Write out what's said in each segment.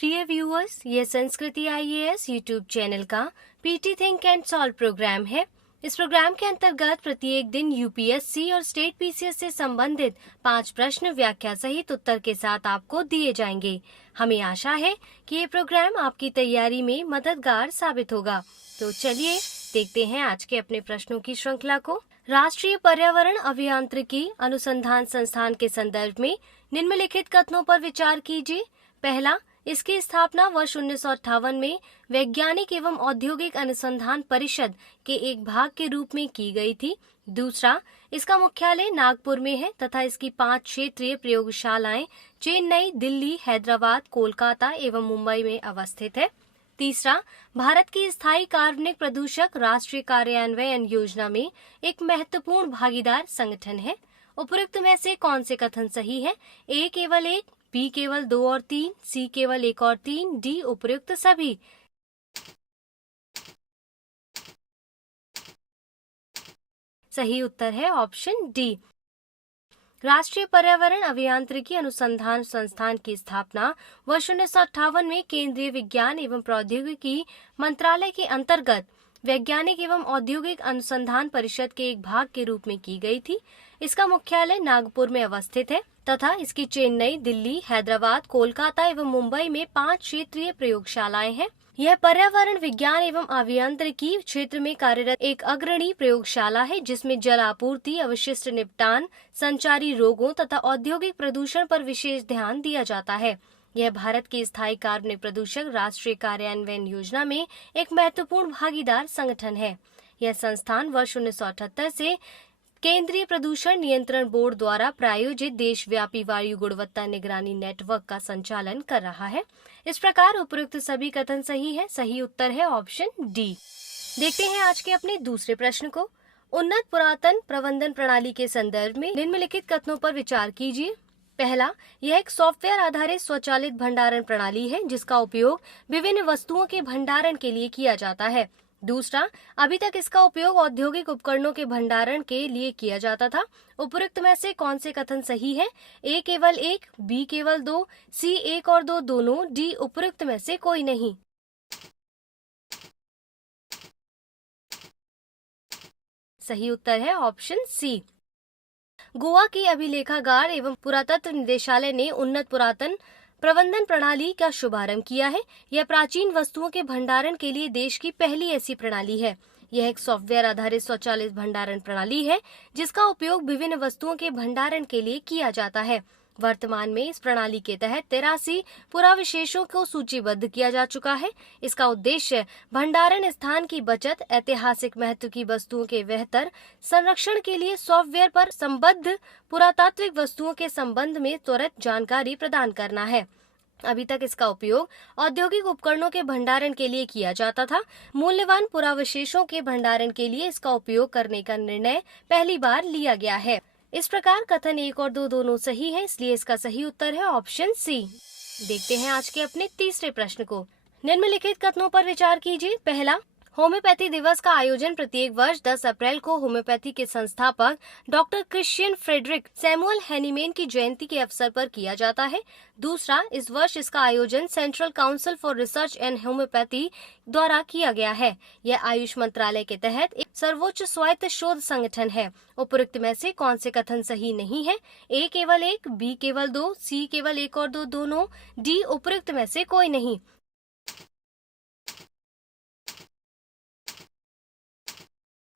प्रिय व्यूअर्स, ये Sanskriti IAS YouTube channel का PT think and solve programme है। इस प्रोग्राम के अंतर्गत प्रत्येक दिन यूपीएससी और स्टेट पीसीएस से संबंधित 5 प्रश्न व्याख्या सहित उत्तर के साथ आपको दिए जाएंगे। हमें आशा है कि ये प्रोग्राम आपकी तैयारी में मददगार साबित होगा। तो चलिए देखते हैं आज के अपने प्रश्नों की श्रृंखला को। राष्ट्रीय पर्यावरण अभियांत्रिकी अनुसंधान संस्थान के संदर्भ में निम्नलिखित कथनों पर विचार कीजिए। पहला, इसकी स्थापना वर्ष 1958 में वैज्ञानिक एवं औद्योगिक अनुसंधान परिषद के एक भाग के रूप में की गई थी। दूसरा, इसका मुख्यालय नागपुर में है तथा इसकी 5 क्षेत्रीय प्रयोगशालाएं चेन्नई, दिल्ली, हैदराबाद, कोलकाता एवं मुंबई में अवस्थित है। तीसरा, भारत की स्थायी कार्बनिक प्रदूषक राष्ट्रीय कार्यान्वयन योजना में एक महत्वपूर्ण भागीदार संगठन है। उपरोक्त में से कौन से कथन सही है? ए केवल 1, बी केवल 2 और 3, सी केवल 1 और 3, डी उपयुक्त सभी। सही उत्तर है ऑप्शन डी। राष्ट्रीय पर्यावरण अभियांत्रिकी अनुसंधान संस्थान की स्थापना वर्ष 1958 में केंद्रीय विज्ञान एवं प्रौद्योगिकी मंत्रालय के अंतर्गत वैज्ञानिक एवं औद्योगिक अनुसंधान परिषद के एक भाग के रूप में की गई थी। इसका मुख्यालय नागपुर में अवस्थित है तथा इसकी चेन्नई, दिल्ली, हैदराबाद, कोलकाता एवं मुंबई में 5 क्षेत्रीय प्रयोगशालाएं हैं। यह पर्यावरण विज्ञान एवं अभियांत्रिकी क्षेत्र में कार्यरत एक अग्रणी प्रयोगशाला है, जिसमें जल आपूर्ति, अवशिष्ट निपटान, संचारी रोगों तथा औद्योगिक प्रदूषण पर विशेष ध्यान दिया जाता है। यह भारत की स्थायी कार्बनिक प्रदूषक राष्ट्रीय कार्यान्वयन योजना में एक महत्वपूर्ण भागीदार संगठन है। यह संस्थान वर्ष 1978 से केंद्रीय प्रदूषण नियंत्रण बोर्ड द्वारा प्रायोजित देशव्यापी वायु गुणवत्ता निगरानी नेटवर्क का संचालन कर रहा है। इस प्रकार उपरोक्त सभी कथन सही है। सही उत्तर है ऑप्शन डी। देखते हैं आज के अपने दूसरे प्रश्न को। उन्नत पुरातन प्रबंधन प्रणाली के संदर्भ में निम्नलिखित कथनों पर विचार कीजिए। पहला, यह एक सॉफ्टवेयर आधारित स्वचालित भंडारण प्रणाली है जिसका उपयोग विभिन्न वस्तुओं के भंडारण के लिए किया जाता है। दूसरा, अभी तक इसका उपयोग औद्योगिक उपकरणों के भंडारण के लिए किया जाता था। उपरोक्त में से कौन से कथन सही है? ए केवल 1, बी केवल 2, सी 1 और 2 दोनों, डी उपरोक्त में से कोई नहीं। सही उत्तर है ऑप्शन सी। गोवा की अभिलेखागार एवं पुरातत्व निदेशालय ने उन्नत पुरातन प्रबंधन प्रणाली का शुभारंभ किया है। यह प्राचीन वस्तुओं के भंडारण के लिए देश की पहली ऐसी प्रणाली है। यह एक सॉफ्टवेयर आधारित स्वचालित भंडारण प्रणाली है जिसका उपयोग विभिन्न वस्तुओं के भंडारण के लिए किया जाता है। वर्तमान में इस प्रणाली के तहत 83 पुराविशेषों को सूचीबद्ध किया जा चुका है। इसका उद्देश्य भंडारण स्थान की बचत, ऐतिहासिक महत्व की वस्तुओं के बेहतर संरक्षण के लिए सॉफ्टवेयर पर संबद्ध पुरातात्विक वस्तुओं के संबंध में त्वरित जानकारी प्रदान करना है। अभी तक इसका उपयोग औद्योगिक उपकरणों के भंडारण के लिए किया जाता था। मूल्यवान पुरावशेषों के भंडारण के लिए इसका उपयोग करने का निर्णय पहली बार लिया गया है। इस प्रकार कथन 1 और 2 दोनों सही है, इसलिए इसका सही उत्तर है ऑप्शन सी। देखते हैं आज के अपने तीसरे प्रश्न को। निम्नलिखित कथनों पर विचार कीजिए। पहला, होम्योपैथी दिवस का आयोजन प्रत्येक वर्ष 10 अप्रैल को होम्योपैथी के संस्थापक doctor Christian Friedrich Samuel Hahnemann की जयंती के अवसर पर किया जाता है। दूसरा, इस वर्ष इसका आयोजन central council for research and homeopathy द्वारा किया गया है। यह आयुष मंत्रालय के तहत एक सर्वोच्च स्वायत्त शोध संगठन है। उपरोक्त में से कौन से कथन सही नहीं है? ए केवल 1, बी केवल 2, सी केवल 1 और 2 दोनों, डी उपरोक्त में से कोई नहीं।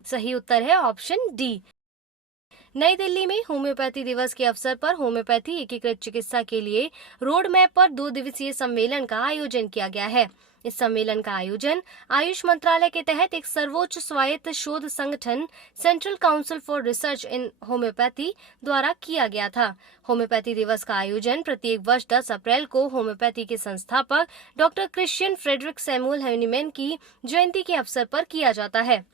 सही उत्तर है ऑप्शन डी। नई दिल्ली में होम्योपैथी दिवस के अवसर पर होम्योपैथी एकीकृत चिकित्सा के लिए रोड मैप पर 2 दिवसीय सम्मेलन का आयोजन किया गया है। इस सम्मेलन का आयोजन आयुष मंत्रालय के तहत एक सर्वोच्च स्वायत्त शोध संगठन central council for research in homeopathy द्वारा किया गया था। होम्योपैथी दिवस का आयोजन प्रत्येक वर्ष 10 अप्रैल को होम्योपैथी के संस्थापक doctor Christian Friedrich Samuel Hahnemann की जयंती के अवसर पर किया जाता है।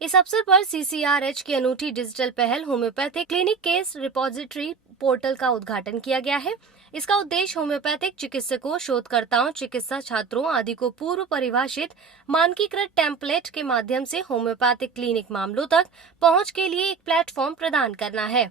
इस अवसर पर सीसीआरएच की अनूठी डिजिटल पहल homeopathic clinic case repository portal का उद्घाटन किया गया है। इसका उद्देश्य होम्योपैथिक चिकित्सकों, शोधकर्ताओं, चिकित्सा छात्रों आदि को पूर्व परिभाषित मानकीकृत टेम्पलेट के माध्यम से होम्योपैथिक क्लिनिक मामलों तक पहुंच के लिए एक प्लेटफॉर्म प्रदान करना है।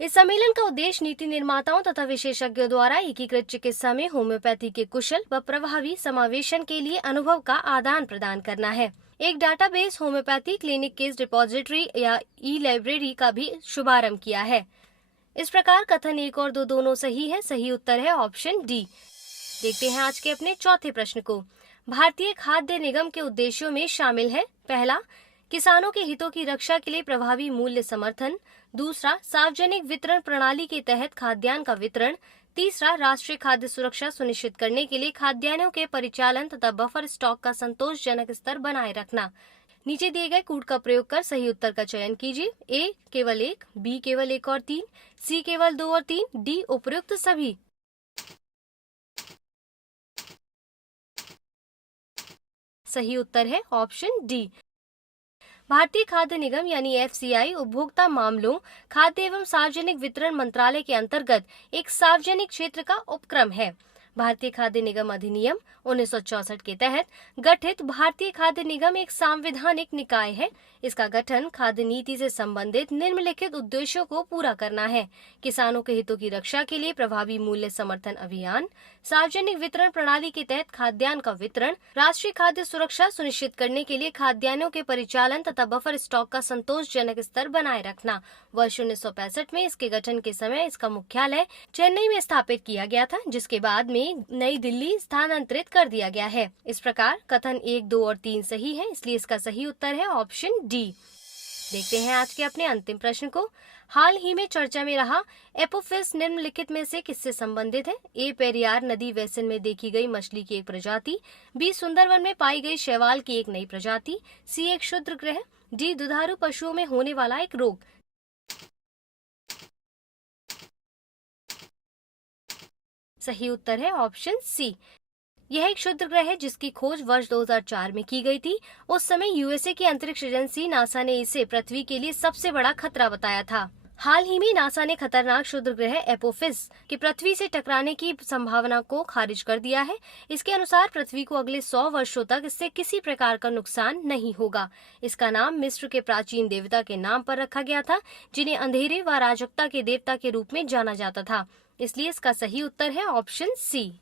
इस सम्मेलन का उद्देश्य नीति निर्माताओं तथा विशेषज्ञों द्वारा एकीकृत चिकित्सा में होम्योपैथी के कुशल व प्रभावी समावेशन के लिए अनुभव का आदान प्रदान करना है। एक database homeopathy clinic case depository या ई लाइब्रेरी का भी शुभारंभ किया है। इस प्रकार कथन 1 और 2 दोनों सही है। सही उत्तर है ऑप्शन डी। देखते हैं आज के अपने चौथे प्रश्न को। भारतीय खाद्य निगम के उद्देश्यों में शामिल है। पहला, किसानों के हितों की रक्षा के लिए प्रभावी मूल्य समर्थन। दूसरा, सार्वजनिक वितरण प्रणाली के तहत खाद्यान्न का वितरण। तीसरा, राष्ट्रीय खाद्य सुरक्षा सुनिश्चित करने के लिए खाद्यान्नों के परिचालन तथा बफर स्टॉक का संतोषजनक स्तर बनाए रखना। नीचे दिए गए कूट का प्रयोग कर सही उत्तर का चयन कीजिए। ए केवल 1, बी केवल 1 और 3, सी केवल 2 और 3, डी उपयुक्त सभी। सही उत्तर है ऑप्शन डी। भारतीय खाद्य निगम यानी एफसीआई उपभोक्ता मामलों, खाद्य एवं सार्वजनिक वितरण मंत्रालय के अंतर्गत एक सार्वजनिक क्षेत्र का उपक्रम है। भारतीय खाद्य निगम अधिनियम 1964 के तहत गठित भारतीय खाद्य निगम एक संवैधानिक निकाय है। इसका गठन खाद्य नीति से संबंधित निम्नलिखित उद्देश्यों को पूरा करना है: किसानों के हितों की रक्षा के लिए प्रभावी मूल्य समर्थन अभियान, सार्वजनिक वितरण प्रणाली के तहत खाद्यान्न का वितरण, राष्ट्रीय खाद्य सुरक्षा सुनिश्चित करने के लिए खाद्यान्नों के परिचालन तथा बफर स्टॉक का संतोषजनक स्तर बनाए रखना। वर्ष 1965 में इसके गठन के समय इसका मुख्यालय चेन्नई में स्थापित किया गया था, जिसके बाद में नई दिल्ली स्थानांतरित कर दिया गया है। इस प्रकार कथन 1, 2 और 3 सही है, इसलिए इसका सही उत्तर है ऑप्शन डी। देखते हैं आज के अपने अंतिम प्रश्न को। हाल ही में चर्चा में रहा एपोफिस निम्नलिखित में से किससे संबंधित है? ए पेरियार नदी बेसिन में देखी गई मछली की एक प्रजाति, बी सुंदरवन में पाई गई शैवाल की एक नई प्रजाति, सी एक क्षुद्रग्रह, डी दुधारू पशुओं में होने वाला एक रोग। सही उत्तर है ऑप्शन सी। यह एक क्षुद्रग्रह है जिसकी खोज वर्ष 2004 में की गई थी। उस समय यूएसए की अंतरिक्ष एजेंसी नासा ने इसे पृथ्वी के लिए सबसे बड़ा खतरा बताया था। हाल ही में नासा ने खतरनाक क्षुद्रग्रह एपोफिस के पृथ्वी से टकराने की संभावना को खारिज कर दिया है। इसके अनुसार पृथ्वी को अगले 100 वर्षों तक इससे किसी प्रकार का नुकसान नहीं होगा। इसका नाम मिस्र के प्राचीन देवता के नाम पर रखा गया था, जिन्हें अंधेरे व अराजकता के देवता के रूप में जाना जाता था। इसलिए इसका सही उत्तर है ऑप्शन सी।